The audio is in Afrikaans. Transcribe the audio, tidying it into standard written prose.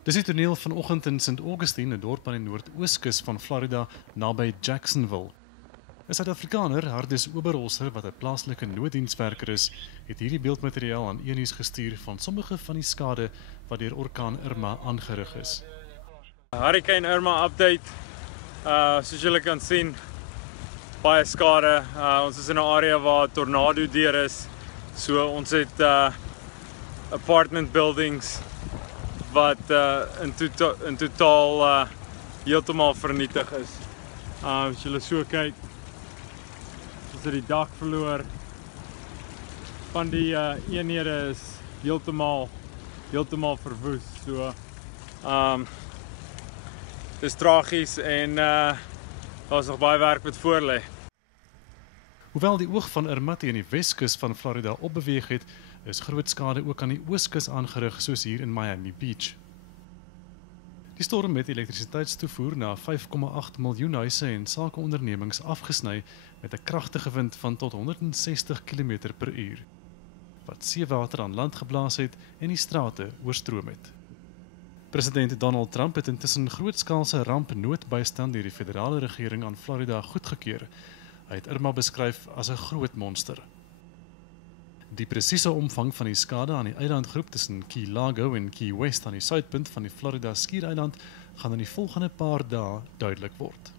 Dis die toneel vanoggend in St. Augustine, 'n dorp aan die noordooskus van Florida, naby Jacksonville. 'n Suid-Afrikaner, Hardus Oberholzer, wat 'n plaaslike nooddienswerker is, het hierdie beeldmateriaal aan E-nuus gestuur van sommige van die skade wat deur orkaan Irma aangerig is. Hurricane Irma update. Soos julle kan sien, baie skade. Ons is in 'n area waar tornado deur is. So ons het apartment buildings wat in totaal heeltemal vernietig is. As julle so kyk, ons het die dak verloor. Van die eenhede is heeltemal verwoes. So dis tragies en daar's nog baie werk wat voor lê. Hoewel die oog van Irma teen die Weskus van Florida opbeweeg het, is groot skade ook aan die ooskus aangerig, soos hier in Miami Beach. Die storm het elektrisiteitstoevoer na 5,8 miljoen huise en sakeondernemings afgesny met 'n kragtige wind van tot 160 km/h, wat seewater aan land geblaas het en die strate oorstroom het. President Donald Trump het intussen grootskaalse rampnoodbystand deur die federale regering aan Florida goedgekeur. Hy het Irma beskryf as 'n groot monster. Die presiese omvang van die skade aan die eilandgroep tussen Key Largo en Key West aan die suidpunt van die Florida skiereiland gaan in die volgende paar dae duidelik word.